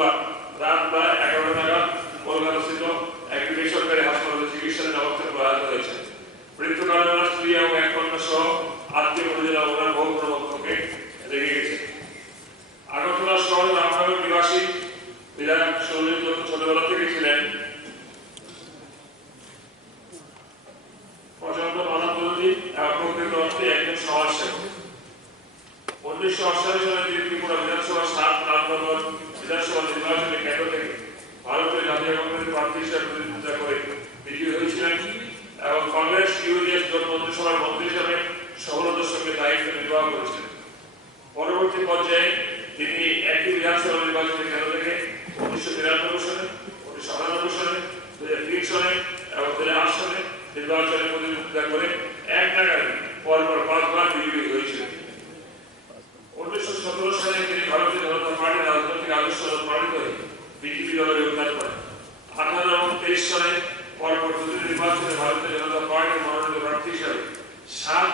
বুধবার রাত প্রায় এগারোটা নাগাদ কলকাতাস্থিত একটি বেসরকারি হাসপাতালে চিকিৎসাধীন অবস্থায় প্রয়াত হয়েছে। মৃত্যুকালে ওনার স্ত্রী এবং এক কন্যা সহ আত্মীয় পরিজনা ওনার বহু প্রবর্তকে রেগে গেছে। আগরতলা শহরের রামনগর নিবাসী বিধায়ক সৌমিক দত্ত ছোটবেলা থেকে ছিলেন। প্রচণ্ড মানববিরোধী এবং প্রকৃত অর্থে উনিশশো অষ্টাশি সালে তিনি ত্রিপুরা বিধানসভা সাত রামনগর বিধানসভা নির্বাচনে কেন্দ্র থেকে ভারতীয় জাতীয় হিসেবে প্রতিদ্বন্দ্বিতা করে। বিজয়ী হয়েছিলেন এবং কংগ্রেস ইউডিএফ জোট মন্ত্রিসভার মন্ত্রী হিসেবে সফলতার সঙ্গে দায়িত্ব নির্বাহ করেছিলেন পরবর্তী পর্যায়ে তিনি একই বিধানসভা নির্বাচনে কেন্দ্র থেকে উনিশশো তিরানব্বই সালে উনিশশো আটানব্বই সালে দু হাজার তিন সালে এবং দু হাজার আট সালে নির্বাচনে প্রতিদ্বন্দ্বিতা করে এক নাগারে পরপর পাঁচবার বিজয়ী হয়েছিলেন উনিশশো সতেরো সালে তিনি ভারতীয় জনতা পার্টির রাজনৈতিক আদর্শ অনুপ্রাণিত হয়ে বিজেপি দলে যোগদান করেন আঠারো এবং তেইশ সালে পরপর নির্বাচনে ভারতীয় জনতা পার্টির মনোনীত প্রার্থী হিসাবে সাত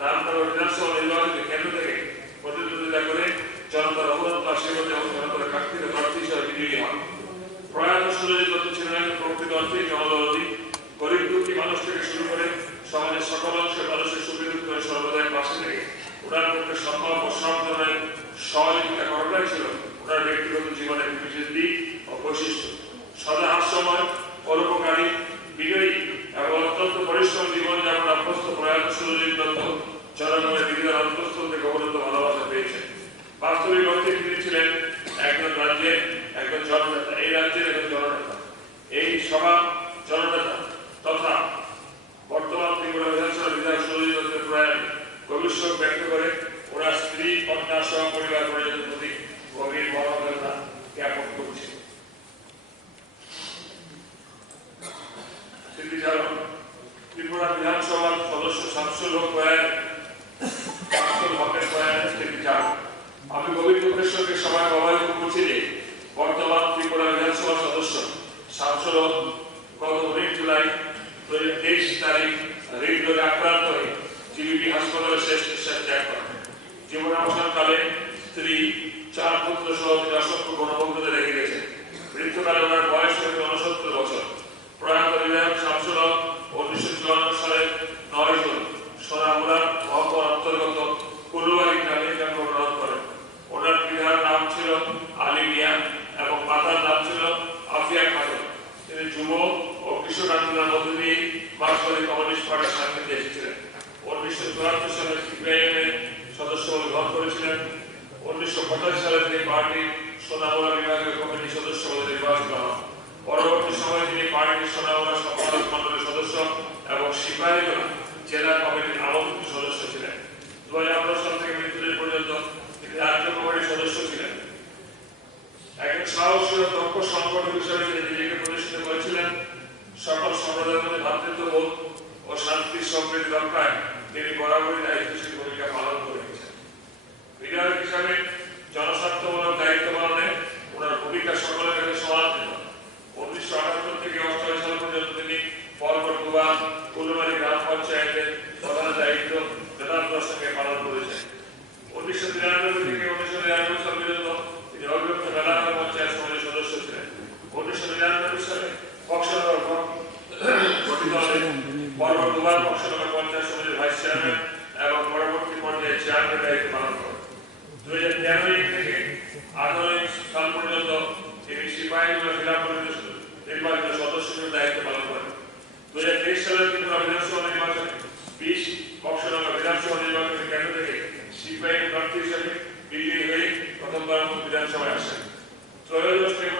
রামনগর বিধানসভা নির্বাচনে কেন্দ্র থেকে প্রতিদ্বন্দ্বিতা করে জনতার অবদান আশীর্বাদ এবং জনতার কাঙ্ক্ষিত প্রার্থী হিসাবে বিজয়ী হন। প্রয়াত দত্ত ছিলেন একজন প্রকৃত অর্থেই জনদরদী। গরিব দুঃখী মানুষ থেকে শুরু করে সমাজের সকল অংশের মানুষের সুবিধা করে সর্বদাই পাশে থেকে ওনার পক্ষে সম্ভব ও সব ধরনের সহযোগিতা করাটাই ছিল ওনার ব্যক্তিগত জীবনের বিশেষ দিক ও বৈশিষ্ট্য। সদা হাস্যময় পরোপকারী বিজয়ী এবং অত্যন্ত পরিশ্রম জীবনযাপন অভ্যস্ত প্রয়াত সুরজিৎ দত্ত হৃদয়ের অন্তঃস্থল থেকে অবনত ভালোবাসা পেয়েছেন। বাস্তবিক অর্থে তিনি ছিলেন একজন রাজ্যের একজন জননেতা, এই রাজ্যের একজন জননেতা। এই সভা জননেতা তথা বর্তমান ত্রিপুরা বিধানসভা বিধায়ক সুরজিৎ দত্তের প্রয়াণ গভীর ব্যক্ত করে ওনার স্ত্রী, কন্যা সহ পরিবার পরিজনের প্রতি সদস্য স্মৃতিচারণ আমি গভীর সঙ্গে সবাই অবহিত করছি যে বর্তমান ত্রিপুরা বিধানসভার সদস্য লোক গত উনিশ জুলাই তেইশ তারিখ হৃদরোগে আক্রান্ত হয়ে জিবিপি হাসপাতালে শেষ নিঃশ্বাস ত্যাগ করেন। জীবনাবসানকালে স্ত্রী, চার পুত্র সহ তিনি অসংখ্য গণভক্তদের রেখে গেছেন। মৃত্যুকালে ওনার বয়স হয়েছে উনসত্তর বছর। প্রয়াত বিধায়ক শামসুল হক উনিশশো চুয়ান্ন সালে নয় জন সোনামুড়া মহকুমার অন্তর্গত কুলুয়ারি গ্রামে জন্মগ্রহণ করেন ওনার পিতার নাম ছিল আলী মিয়া এবং মাতার নাম ছিল আফিয়া খাতুন তিনি যুব উনিশশো চুয়াত্তর সালে সদস্য গ্রহণ করেছিলেন। উনিশশো পঁচাশি সালে তিনি পার্টির সোনামুড়া বিভাগীয় কমিটির সদস্য নির্বাচিত হন। পরবর্তী সময়ে তিনি পার্টির সোনামুড়া সম্পাদক মন্ডলের সদস্য এবং সিপাহীজলা জেলা কমিটির আমন্ত্রিত সদস্য ছিলেন দু হাজার সাল থেকে মৃত্যুদের পর্যন্ত তিনি রাজ্য কমিটির সদস্য ছিলেন একজন সাহসী ও দক্ষ সংগঠক হিসেবে তিনি নিজেকে প্রতিষ্ঠিত করেছিলেন সকল সম্প্রদায়ের মধ্যে ভ্রাতৃত্ববোধ ও শান্তির তিনি বরাবরই দায়িত্বশীল ভূমিকা পালন করে বিধায়ক হিসাবে জনস্বার্থমূলক দায়িত্ব পালনে ওনার ভূমিকা সকলের কাছে সমান ছিল উনিশশো আটাত্তর থেকে অষ্টাশি সাল পর্যন্ত তিনি পরপর দুবার কুলমারি গ্রাম পঞ্চায়েতের প্রধানের দায়িত্ব যথার্থতার সঙ্গে পালন করেছেন। উনিশশো তিরানব্বই থেকে উনিশশো নিরানব্বই সাল পর্যন্ত তিনি অবিভক্ত মেলাঘর পঞ্চায়েত সমিতির সদস্য ছিলেন। উনিশশো নিরানব্বই সালে বক্সনগর গঠিত পরপর দুবার বক্সনগর